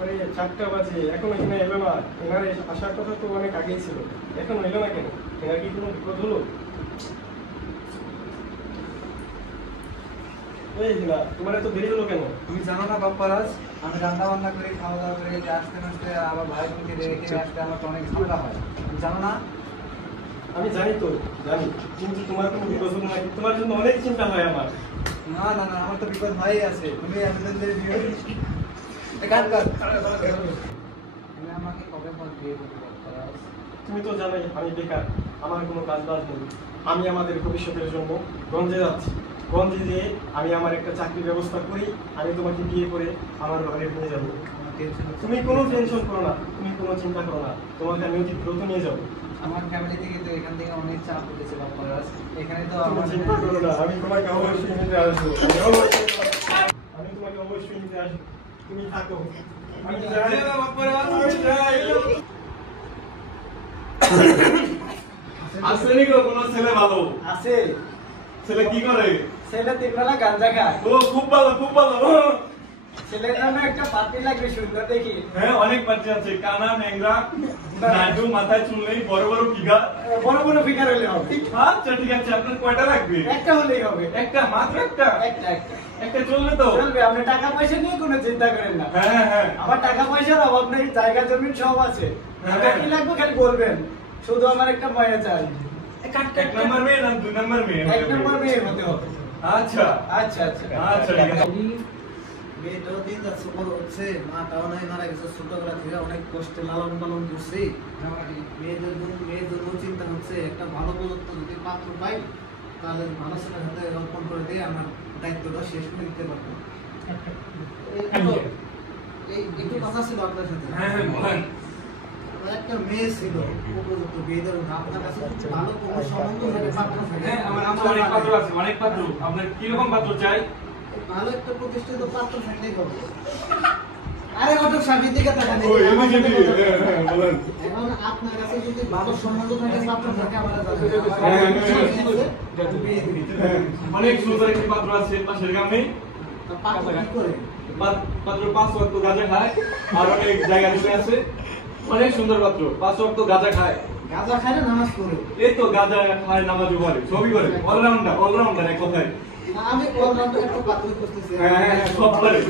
আরে 4টা বাজে এখনো এখানে এলো না। এনার আসার কথা তো অনেক আগেই ছিল, এখনো এলো না কেন? এনার কি কোনো বিপদ হলো? এই না, তোমার এত দেরি হলো কেন? তুমি জানো না বাপ্পারাজ, আমি রান্না বান্না করে খাওয়া দাওয়া করে আসতে আসতে আমার ভাই বোনকে রেখে আসতে আমার তো অনেক ঝামেলা হয়, তুমি জানো না? আমি জানি তো, জানি, কিন্তু তোমার কোনো বিপদ হলো নাকি? তোমার জন্য অনেক চিন্তা হয় আমার। না না না, আমার তো বিপদ হয়েই আছে। তুমি তুমি আমাকে কবে পর বিয়ে করবে বাপ্পারাজ? তুমি তো জানোই আমি বেকার, আমার কোনো কাজ বাজ নেই। আমি আমাদের ভবিষ্যতের জন্য গঞ্জে যাচ্ছি। গঞ্জে যেয়ে আমি আমার একটা চাকরির ব্যবস্থা করি, আমি তোমাকে বিয়ে করে আমার ঘরে নিয়ে যাবো। তুমি কোনো টেনশন করো না, তুমি কোনো চিন্তা করো না, তোমাকে আমি অতি দ্রুত নিয়ে যাবো। আমার ফ্যামিলি থেকে তো এখান থেকে অনেক চাপ উঠেছে বাপ্পারাজ, এখানে তো তুমি আমার চিন্তা করো না, আমি তোমাকে অবশ্যই নিতে আসবো। আমি তোমাকে অবশ্যই নিতে আসবো, তুমি থাকো। আমি যাই না বাপ্পারাজ, আমি যাই। আসেনি গো কোনো ছেলে ভালো? আছে। ছেলে কি করে? ছেলে 3 বেলা গাঁজা খায়। ও খুব ভালো, খুব ভালো। ছেলের নামে একটা পার্টি লাগবে সুন্দর দেখি। হ্যাঁ অনেক বাচ্চা আছে, কানা ন্যাংরা নাইডু, মাথায় চুল নেই, বড় বড় ফিগার। বড় বড় ফিগার হলে হবে। আচ্ছা ঠিক আছে, আপনার কয়টা লাগবে? একটা হলেই হবে। একটা, মাত্র একটা? একটা একটা একটা চলবে তো? চলবে, আপনি টাকা পয়সা নিয়ে কোনো চিন্তা করেন না। হ্যাঁ হ্যাঁ হ্যাঁ। আমার টাকা পয়সার অভাব নেই, জায়গা জমি সব আছে। হ্যাঁ। আপনার কি লাগবে খালি বলবেন, শুধু আমার একটা ময়া চাই। এক নম্বর মেয়ে না 2 নম্বর মেয়ে? 1 নম্বর মেয়ে হতে হবে। আচ্ছা আচ্ছা আচ্ছা আচ্ছা ঠিক আছে। মেয়েটাও দিন যাচ্ছে বড় হচ্ছে, মাটাও নাই, মারা গেছে ছোটবেলা থেকে অনেক কষ্টে লালন পালন করছি। মেয়েদের জন্য চিন্তা হচ্ছে একটা ভালো উপযুক্ত যদি পাত্র পাই তাহলে ভালো ছেলের হাতে রক্ষণ করে দিয়ে আমার দায়িত্বটা শেষ করে দিতে পারবো। এই একটু কথা ছিল আপনার সাথে। হ্যাঁ হ্যাঁ বলেন। একটা মেয়ে ছিল উপযুক্ত বিয়ে দেওয়ার, আপনার কাছে ভালো কোনো সম্বন্ধ থাকে, পাত্র থাকে? হ্যাঁ আমার অনেক পাত্র আছে, অনেক পাত্র। আপনার কি রকম পাত্র চাই? ভালো একটা প্রতিষ্ঠিত পাত্র থাকলেই হবে। আরে ওটা স্বামীর দিকে তাকান। ওই এদিকে দিকে, হ্যাঁ হ্যাঁ বলেন। এখন আপনার কাছে যদি ভালো সম্বন্ধ থাকে, পাত্র থাকে, আমরা অনেক সুন্দর একটি পাত্র আছে পাশের গ্রামে। পাত্র কি করে? পাত্র 5 ওয়াক্ত গাঁজা খায় আর অনেক জায়গা জমি আছে। অনেক সুন্দর পাত্র, 5 ওয়াক্ত গাঁজা খায়। গাঁজা খায় না নামাজ পড়ে? এই তো গাঁজা খায়, নামাজও পড়ে, সবই করে। অলরাউন্ডার এক কথায়। আমি অলরাউন্ডার একটা পাত্র করতেছি। হ্যাঁ হ্যাঁ সব করে।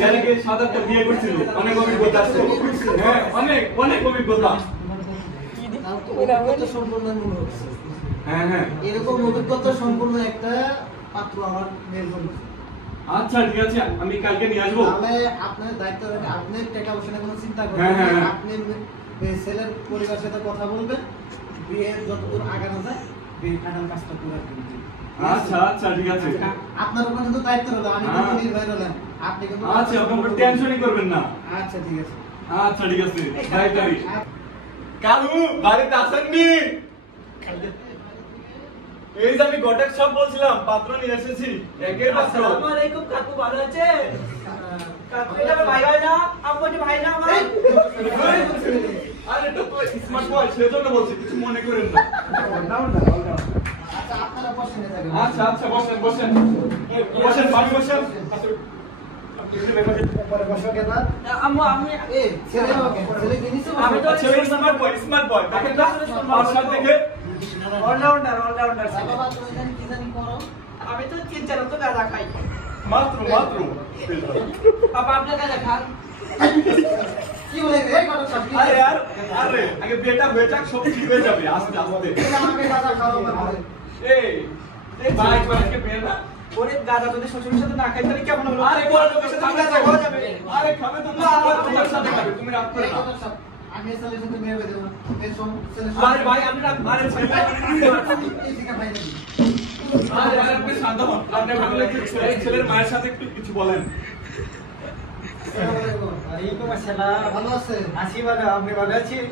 যাদেরকে 7-8টা বিয়ে করছিল, অনেক অভিজ্ঞতা আছে। হ্যাঁ অনেক অনেক অভিজ্ঞতা। অভিজ্ঞতা সম্পূর্ণ মনে হচ্ছে। হ্যাঁ হ্যাঁ এরকম অভিজ্ঞতা সম্পূর্ণ একটা পাত্র আমার মেয়ের জন্য। আচ্ছা ঠিক আছে, আমি কালকে নিয়ে আসবো। তাহলে আপনার দায়িত্ব থাকে, আপনি টাকা পয়সা কোনো চিন্তা হ্যাঁ, করবেন হ্যাঁ, না। হ্যাঁ। আপনি ছেলের পরিবারের সাথে কথা বলবেন, বিয়ে যতদূর আগানো যায় বিয়ে ফাইনাল কাজটা করে দিবেন। আচ্ছা আচ্ছা ঠিক আছে। আপনার উপর কিন্তু দায়িত্ব হলো, আমি কিন্তু হ্যাঁ। নির্ভর হলাম, আপনি কিন্তু আচ্ছা আপনি কোনো টেনশনই করবেন না। আচ্ছা ঠিক আছে। আচ্ছা ঠিক আছে, বাই বাই। কালু বাড়িতে আসেননি? এই যে আমি গটেক সব বলছিলাম, পাত্র নিয়ে এসেছি। একের পাত্র। আসসালামু আলাইকুম কাকু, ভালো আছে? কাকু এটা আমার ভাই হয় না? আপনি ভাই না আমার? আরে এটা তো স্মার্ট বয়, সেজন্য বলছি, কিছু মনে করেন না। আচ্ছা আপনারা বসেন থাকেন। আচ্ছা আচ্ছা বসেন বসেন বসেন, পানি বসেন। পরে বসো কেন? আম্মু আমি এই ছেলে আমাকে ছেলে জিনিস আমি তো আচ্ছা স্মার্ট বয় দেখেন না, পাঁচটা থেকে অলরাউন্ডার বাবা তুমি জানি কি জানি করো। আমি তো 3-4 তো গাঁজা খাই। মাত্র বাবা আপনার গাঁজা খান? কি বলে রে কত সব কি? আরে यार আরে আগে বেটা বেটা সব ঠিক হয়ে যাবে আস্তে আস্তে। এটা আমাকে দাদা খাওয়া হবে। এই ভাই আজকে বের না। ওরে গাঁজা যদি শ্বশুরের সাথে না খাই তাহলে কেমন হলো? আরে বড় লোকের সাথে গাঁজা খাওয়া যাবে। আরে খাবে তো না, তোমার সাথে খাবে, তুমি রাগ করে না। আমি ছেলের সাথে মেয়ে হয়ে যাবো। এই সব ছেলে আরে ভাই আমি রাগ আরে ছেলে এই দিকে ভাই নাকি? আরে আপনি শান্ত হন, আপনি ভাবলে ছেলের মায়ের সাথে একটু কিছু বলেন। ওয়ালাইকুম আসসালাম। ভালো আছে? আছি ভালো, আপনি ভালো আছেন?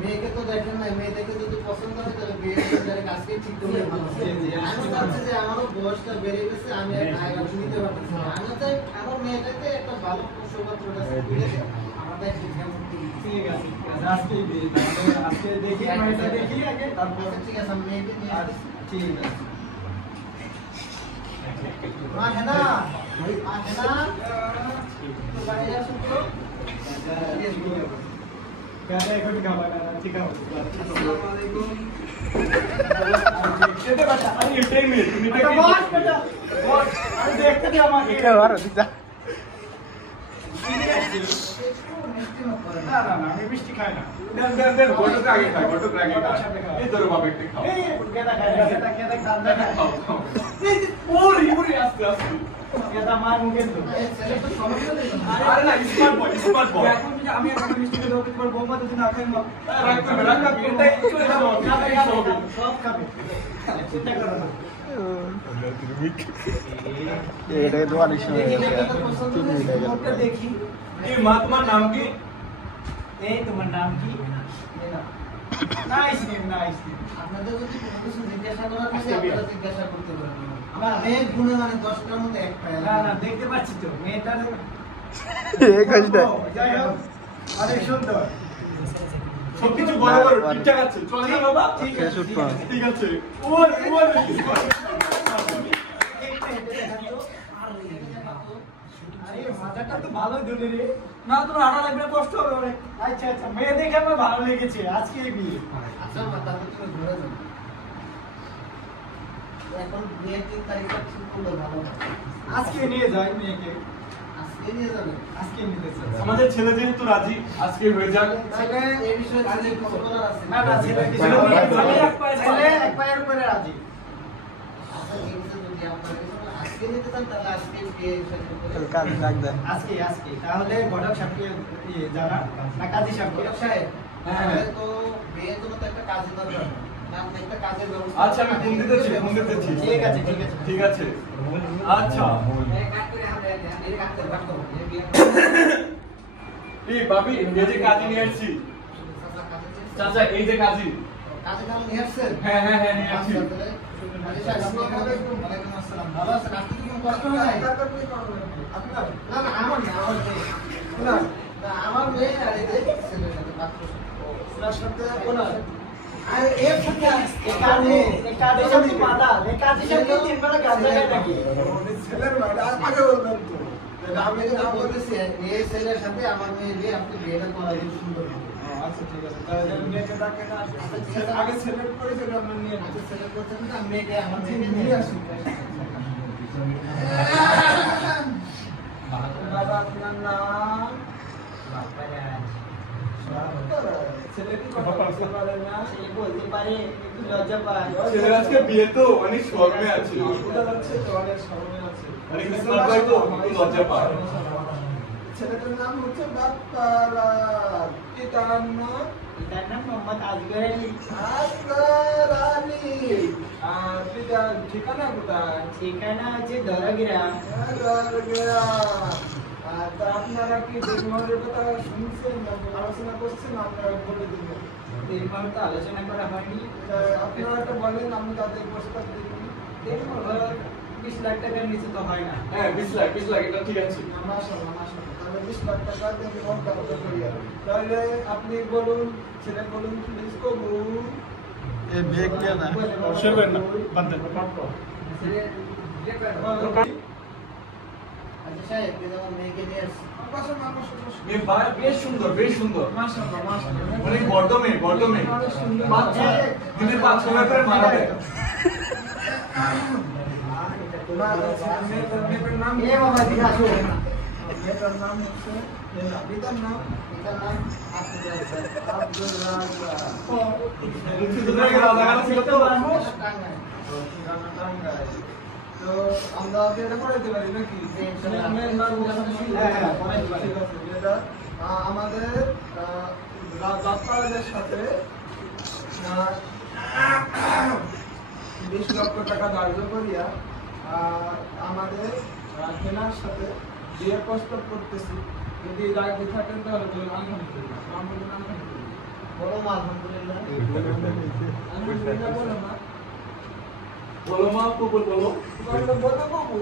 মেয়েকে তো দেখেন না, মেয়ে দেখে যদি পছন্দ হয় তাহলে বিয়ের কাজকে ঠিক করলে ভালো হয়। আমি চাচ্ছি যে আমারও বয়সটা বেড়ে গেছে, আমি আর গাছ নিতে পারতেছি না। আমি চাই আমার মেয়েটাকে একটা ভালো সৌভাগ্য কাছে তুলে দেয়। আমার দায়িত্ব কেমন কি? ঠিক আছে আজকে দেখি, মেয়েটা দেখি আগে, তারপর আচ্ছা, ঠিক আছে আমি মেয়েকে নিয়ে আসছি। ঠিক আছে। মা হেনা মা হেনা তো বাইরে আসো তো कहते हैं कुछ खावा ना ठीक है আসসালামু আলাইকুম कहते बच्चा अरे ये 10 मिनट तुम अच्छा बॉस बेटा बॉस अरे देखते थे हमारे এটা ভালো দিতা ना ना ना मैं मिष्टी खाए ना দেন ঘটক আগে খায় ঘটক আগে খায় এই ধরো বাবা একটু খাও ए कहता खाएगा कहता खांदा ना খাও খাও ওরে ওরে আস্তে আস্তে कहता मार मुके तो এই ছেলে তো সমস্যা নেই আরে না স্মার্ট বয় এখন যদি আমি একটা মিষ্টি খেতে হবে তোমার বৌমা তো না খাই না রাখবে এটাই চলে যাবো সব খাবে চিন্তা করো না এটা দোয়ানি সময় দেখি গেছে এটা তো পছন্দ 3 মিনিট হয়ে হয়েছে গেল দেখি কি মা তোমার নাম কি এই তোমার নাম কি নাইস নেম নাইস নেম আপনাদের যদি কোনো কিছু জিজ্ঞাসা করার থাকে আপনারা জিজ্ঞাসা করতে পারেন আমার মেয়ের গুণে মানে 10টার মধ্যে একটা না না দেখতে পাচ্ছি তো মেয়েটার এই কাজটা যাই হোক অনেক সুন্দর সবকিছু বড় বড় ঠিকঠাক আছে চলে না বাবা ঠিক শেষ আছে উঠবা ঠিক আছে ওর ওর আরে মাথাটা তো ভালো ধরে রে না তোমার আড়া লাগবে কষ্ট হবে অনেক আচ্ছা আচ্ছা মেয়ে দেখে আমার ভালো লেগেছে আজকে বিয়ে আচ্ছা মাথা থেকে ঘুরে যান এখন বিয়ের 3 তারিখটা ঠিক করলে ভালো হয় আজকে নিয়ে যাই মেয়েকে আজকে নিয়ে যাবেন আজকে নিতে চাই আমাদের ছেলে যেহেতু রাজি আজকে হয়ে যাক ছেলে এই বিষয়ে ছেলে কিছু বলার আছে না না ছেলে কিছু ছেলে ছেলে এক পায়ের উপরে রাজি আচ্ছা এই বিষয়ে যদি আপনারা কিছু বলেন, আজকে নিতে চান তাহলে আজকে বিয়ে বিষয়ে কাজ রাখ দেন আজকে আজকে তাহলে ঘটক সাহেবকে জানা না কাজী সাহেবকে গোলাপ সাহেব হ্যাঁ। তাহলে তো বিয়ের জন্য তো একটা কাজের দরকার না আপনি একটা কাজের ব্যবস্থা আচ্ছা আমি ফোন দিতেছি ঠিক আছে ঠিক আছে ঠিক আছে আচ্ছা এই ভাবি এই যে কাজী নিয়ে আসছি চাচা এই যে কাজী কাজে কাল নিয়ে আসছেন হ্যাঁ হ্যাঁ হ্যাঁ নিয়ে আসছি ওয়ালাইকুম আসসালাম ভালো আছেন আপনি কি কোনো কষ্ট হয় আপনার না না আমার না আমার মেয়ে না আমার মেয়ে আর এই যে ছেলের সাথে পাত্র ওনার সাথে ওনার আর এর সাথে একাদে একাদে সাথে মাথা একাদে সাথে তিন বেলা গাঁজা খায় নাকি ছেলের বাড়ি আগে বলবেন তো আমি তো বলতেছি এই ছেলের সাথে আমার মেয়ে দিয়ে আপনি বিয়েটা করা দিন সুন্দর হবে আচ্ছা ঠিক আছে তাহলে মেয়েকে ডাকে না আগে সেলেক্ট করে সেটা আমরা নিয়ে নেব আচ্ছা ছেলে করছেন না মেয়েকে আমার মেয়েকে নিয়ে আসুন বাবা আপনার নাম ছেলে কি কথা বলতে পারে না সে বলতে পারে একটু লজ্জা পায় ছেলের আজকে বিয়ে তো অনেক শর্মে আছে বোঝা যাচ্ছে তো অনেক সময় আছে অনেক স্মার্ট বয় তো একটু লজ্জা পায় ছেলেটার নাম হচ্ছে বাপ্পারাজ পিতার নাম এটার নাম মোহাম্মদ আজগর আলী আসগর আলী আর পিতার ঠিকানা কোথায় ঠিকানা আছে দরগ্রাম তা আপনারা কি দেখমহলের কথা শুনছেন না আলোচনা করছেন আমরা বলে দিব এই মুহূর্তে আলোচনা করা হয়নি আপনারা একটা বলেন আমি তাদের প্রস্তাব দিই দেখুন 20 লাখ টাকার নিচে তো হয় না হ্যাঁ 20 লাখ এটা ঠিক আছে মাশাআল্লাহ মাশাআল্লাহ তাহলে 20 লাখ টাকা দিয়ে আমি ব্যবস্থা করি তাহলে আপনি বলুন ছেলে বলুন প্লিজ কবুল এই বেগ কে না শুনবেন না বাদ দেন আচ্ছা সাহেব এই আমার মেয়েকে নিয়ে আসছি মেয়ে বেশ সুন্দর মাশাআল্লাহ মাশাআল্লাহ অনেক বড় মেয়ে বাচ্চা দিনে 5 টাকা করে মারা দেয় মেয়েটার নাম এ বাবা দিকে আসো মেয়েটার নাম হচ্ছে পিতার নাম এটার নাম আব্দুল রাজ্জাক মুক্তিযোদ্ধাকে রাজাকার ছিল তো টাঙ্গাইল টাঙ্গাইল তো আমরা কি এটা পড়াইতে পারি নাকি মেয়ের নাম হ্যাঁ, হ্যাঁ, পড়াইতে পারি। ঠিক আছে যেটা আমাদের বাপ্পারাজের সাথে 20 লক্ষ টাকা ধার্য করিয়া আমাদের কেনার সাথে বিয়ে প্রস্তাব করতেছি যদি রাজি থাকেন তাহলে বলুন আলহামদুলিল্লাহ নাম বলুন আলহামদুলিল্লাহ বড় মা আলহামদুলিল্লাহ আলহামদুলিল্লাহ বলো না বলো মা কবুল বলো বলো বলো বাবু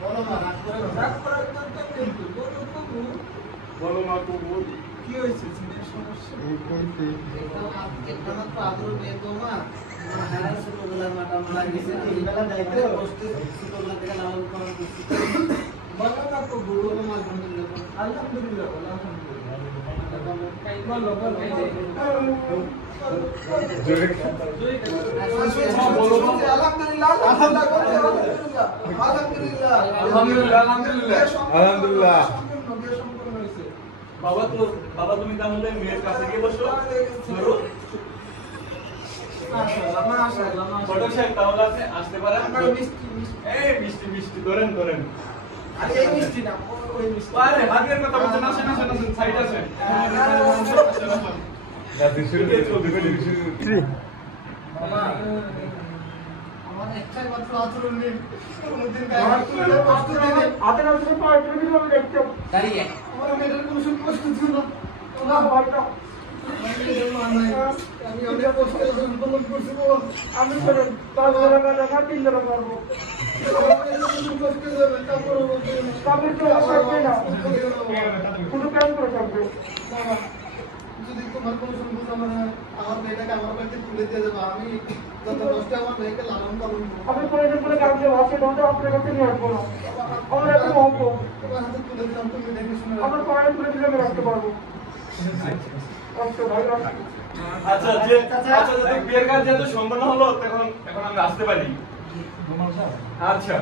বড় মা রাগ করে না। রাগ করার দরকার নেই তো, বলো বাবু বলো মা কবুল কি হয়েছে ছেলের সমস্যা একটা মাত্র আদর মেয়ে তো মা হ্যাঁ ছোটবেলার মাটা মারা গেছে ছোটবেলা যাই তো? কষ্টে ছোটবেলা থেকে লালন পালন করছি বলো না তো গুরু বলো মা আলহামদুলিল্লাহ আলহামদুলিল্লাহ বলো আলহামদুলিল্লাহ আলহামদুলিল্লাহ। বাবা তুমি তাহলে মেয়ের কাছে গিয়ে বসো ধরো ফটক সাহেব তাহলে আপনি আসতে পারেন এই মিষ্টি মিষ্টি ধরেন ধরেন আরে ভাগের কথা বলছেন আসেন আসেন আসেন সাইড আসেন আমার একটাই মাত্র আচরণ নেই দাঁড়িয়ে আমার মেয়েদের কোনো সুখ কষ্ট ছিল না ভয়টা আমি অনেক কষ্ট আন্দোলন করছি বাবা আমি করে 5 টাকা টাকা 3 টাকা পারবো কষ্ট দেবে তারপরে তারপরে তো আসবে না কোনো কাজ করে থাকবে বাবা যদি তোমার কোনো সমস্যা মানে আমার মেয়েটাকে আমার কাছে তুলে দিয়ে দেবো আমি যত কষ্ট আমার মেয়েকে লালন পালন আমি প্রয়োজন করে কাজ দেবো আজকে ঘন্টা আপনার কাছে নিয়ে আসবো না আমার একটা অঙ্ক তোমার হাতে তুলে দিলাম তুমি দেখে শুনে আমার পড়ায় তুলে দিলে আমি রাখতে পারবো আচ্ছা যে আচ্ছা যদি বিয়ের কাজ যেহেতু সম্পন্ন হলো তখন এখন আমরা আসতে পারি আচ্ছা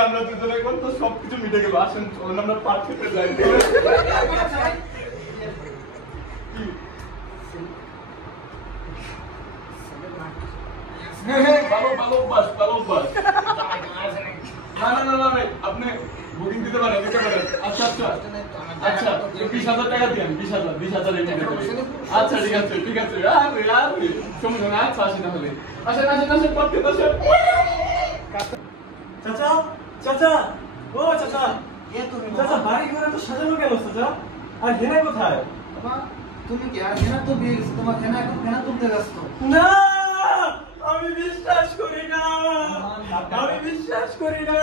আমরা দুজনে এখন তো সবকিছু মিটে গেল আসেন চলুন আমরা পাঠ খেতে যাই ভালো বাস না ভাই আপনি বুকিং দিতে পারেন আচ্ছা আচ্ছা আচ্ছা 20,000 টাকা দিন 20,000 আচ্ছা ঠিক আছে আরে সমস্যা না আচ্ছা আসেন তাহলে আসেন পথ খেতে আসেন চাচা চাচা ও চাচা চাচা বাড়ি ঘরে তো সাজানো কেন চাচা আর হেনা কোথায় তুমি কি আর হেনা তো বিয়ে গেছে তোমার হেনা এখন হেনা তুলতে ব্যস্ত না আমি বিশ্বাস করি না আমি বিশ্বাস করি না